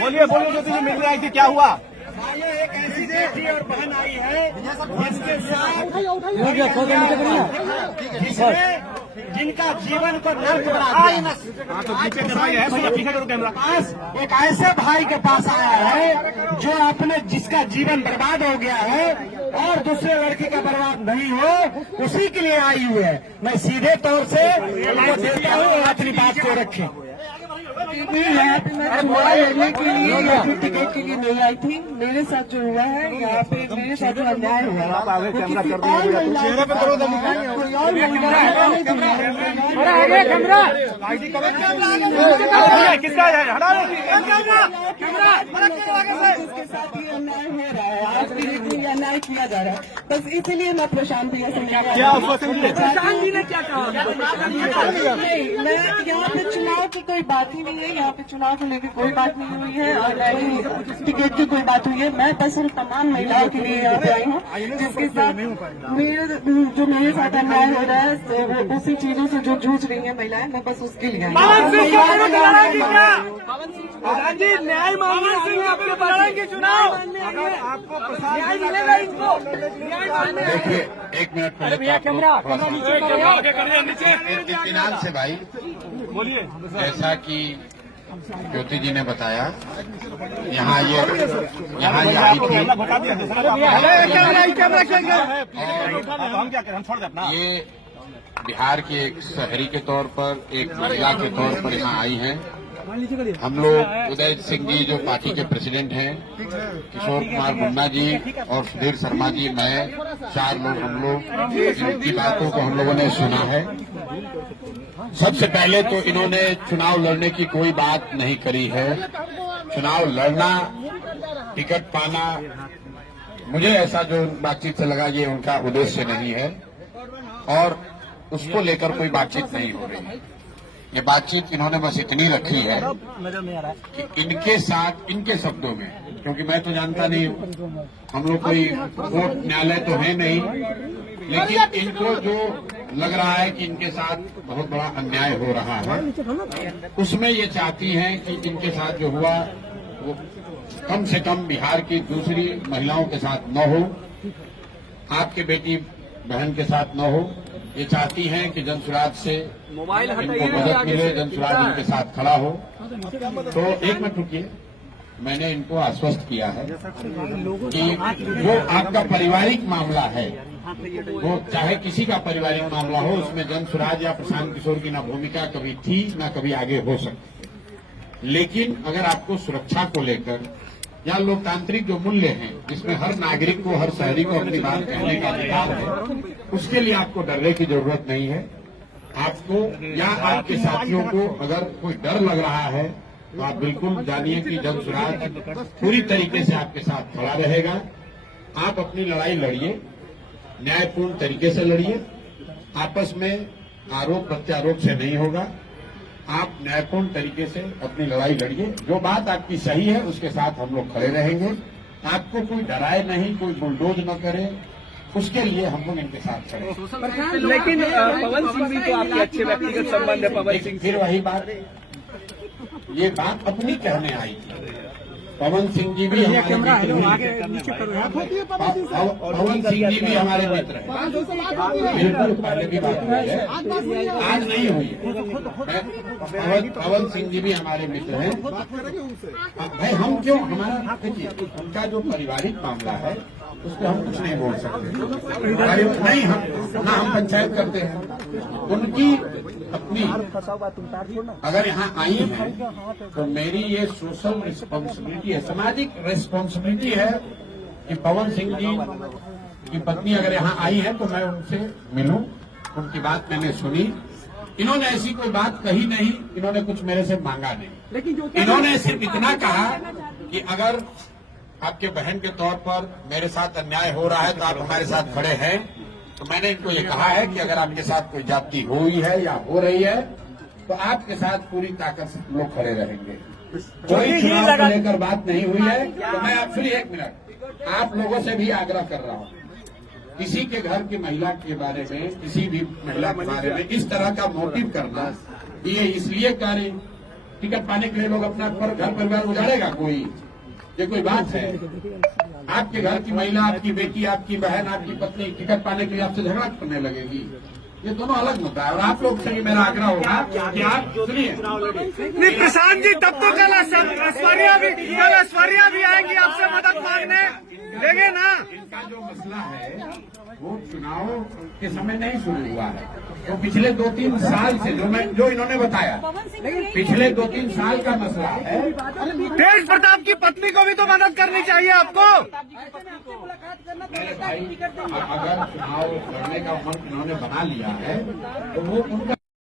बोलिए बोलिए, जो तुझे मिलने आई थी क्या हुआ? एक ऐसी बेटी और बहन आई है जिनका जीवन को नर्क बना दिया। पीछे करो कैमरा। एक ऐसे भाई के पास आया है जो अपने जिसका जीवन बर्बाद हो गया है और दूसरे लड़के का बर्बाद नहीं हो, उसी के लिए आई हुई है। मैं सीधे तौर से उनको देता हूँ अपनी बात को रखें। यहाँ पे मैं चुनाव लड़ने के लिए या फिर टिकट के लिए नहीं आई थी। मेरे साथ जो हुआ है यहाँ पे, मेरे साथ जो अन्याय हुआ है, किसका जिसके साथ ये अन्याय हो रहा है, आज भी ये अन्याय किया जा रहा है। बस इसीलिए मैं प्रशांत भैया से प्रशांत जी ने क्या कहा? नहीं, मैं यहाँ पे चुनाव की कोई बात ही नहीं है। यहाँ पे चुनाव को लेकर कोई बात नहीं हुई है और ना ही टिकट की कोई बात हुई है। मैं बस उन तमाम महिलाओं के लिए यहाँ पे आई हूँ जिसके साथ मेरे साथ अन्याय हो रहा है, तो वो उसी चीजों से जो जूझ रही है महिलाएं, मैं बस उसके लिए आई जी न्याय मांगने आपके लड़ेंगे चुनाव, आपको न्याय मिलेगा इनको। देखिए, एक मिनट पहले इत्मीनान से भाई, बोलिए। जैसा कि ज्योति जी ने बताया, यहाँ ये आई थी, हम क्या करें, हम छोड़ दे अपना। ये बिहार के एक शहरी के तौर पर, एक महिला के तौर पर यहाँ आई हैं। हम लोग उदय सिंह जी जो पार्टी के प्रेसिडेंट हैं, किशोर कुमार मुन्ना जी और सुधीर शर्मा जी, मैं 4 लोग, हम लोग इनकी बातों को हम लोगों ने सुना है। सबसे पहले तो इन्होंने चुनाव लड़ने की कोई बात नहीं करी है। चुनाव लड़ना, टिकट पाना, मुझे ऐसा जो बातचीत से लगा ये उनका उद्देश्य नहीं है और उसको लेकर कोई बातचीत नहीं हो रही है। ये बातचीत इन्होंने बस इतनी रखी है कि इनके साथ, इनके शब्दों में, क्योंकि मैं तो जानता नहीं हूँ, हम लोग कोई कोर्ट न्यायालय तो है नहीं, लेकिन इनको जो लग रहा है कि इनके साथ बहुत बड़ा अन्याय हो रहा है, उसमें ये चाहती हैं कि इनके साथ जो हुआ वो कम से कम बिहार की दूसरी महिलाओं के साथ न हो, आपके बेटी बहन के साथ न हो। ये चाहती हैं कि जनसुराज से इनको मदद मिले, जनसुराज इनके साथ खड़ा हो। तो एक मिनट रुकिए, मैंने इनको आश्वस्त किया है कि वो आपका पारिवारिक मामला है, वो चाहे किसी का पारिवारिक मामला हो, उसमें जनसुराज या प्रशांत किशोर की ना भूमिका कभी थी ना कभी आगे हो सकती। लेकिन अगर आपको सुरक्षा को लेकर या लोकतांत्रिक जो मूल्य हैं, जिसमें हर नागरिक को, हर शहरी को अपनी बात कहने का अधिकार है, उसके लिए आपको डरने की जरूरत नहीं है। आपको या आपके साथियों को अगर कोई डर लग रहा है तो आप बिल्कुल जानिए कि जनसुराज पूरी तरीके से आपके साथ खड़ा रहेगा। आप अपनी लड़ाई लड़िए, न्यायपूर्ण तरीके से लड़िए, आपस में आरोप प्रत्यारोप से नहीं होगा। आप न्यायपूर्ण तरीके से अपनी लड़ाई लड़िए, जो बात आपकी सही है उसके साथ हम लोग खड़े रहेंगे। आपको कोई डराए नहीं, कोई बुलडोज न करे, उसके लिए हम लोग इनके साथ खड़े। लेकिन पवन सिंह भी तो आपके अच्छे व्यक्तिगत संबंध है पवन सिंह। फिर वही बात, ये बात अपनी कहने आई थी। पवन सिंह जी भी हमारे मित्र हैं, पवन सिंह जी भी हमारे मित्र हैं, बिल्कुल पहले भी बात हुई है, आज नहीं हुई है। पवन सिंह जी भी हमारे मित्र हैं। भाई हम क्यों, हमारा देखिए, उनका जो पारिवारिक मामला है उस पर हम कुछ नहीं बोल सकते, नहीं हम पंचायत करते हैं। उनकी अपनी अगर यहाँ आई है तो मेरी ये सोशल रिस्पॉन्सिबिलिटी है, सामाजिक रिस्पॉन्सिबिलिटी है कि पवन सिंह जी की पत्नी अगर यहाँ आई है तो मैं उनसे मिलूं, उनकी बात मैंने सुनी। इन्होंने ऐसी कोई बात कही नहीं, इन्होंने कुछ मेरे से मांगा नहीं, इन्होंने सिर्फ इतना कहा कि अगर आपके बहन के तौर पर मेरे साथ अन्याय हो रहा है तो आप हमारे साथ खड़े हैं। तो मैंने इनको ये कहा है कि अगर आपके साथ कोई जाति हुई है या हो रही है तो आपके साथ पूरी ताकत से लोग खड़े रहेंगे। कोई चुनाव को लेकर बात नहीं हुई है। तो मैं आप फिर 1 मिनट आप लोगों से भी आग्रह कर रहा हूँ, किसी के घर की महिला के बारे में, किसी भी महिला के बारे में इस तरह का मोटिव करना, ये इसलिए करें टिकट पाने के लिए लोग अपना घर परिवार उजाड़ेगा कोई? ये कोई बात है? आपके घर की महिला, आपकी बेटी, आपकी बहन, आपकी पत्नी टिकट पाने के लिए आपसे झगड़ा करने लगेगी? ये दोनों अलग मुद्दा है। और आप लोग से मेरा आग्रह होगा कि आप सुनिए, नहीं प्रशांत जी, तब तो कल ऐश्वर्या भी आएंगी आपसे मदद मांगने, लेंगे ना? इनका जो मसला है वो चुनाव के समय नहीं शुरू हुआ है। तो पिछले 2-3 साल से जो इन्होंने बताया, पिछले 2-3 साल का मसला है। तेज प्रताप की पत्नी को भी तो मदद करनी चाहिए आपको। मेरे भाई, अगर चुनाव लड़ने का मन इन्होंने बना लिया है तो वो उनका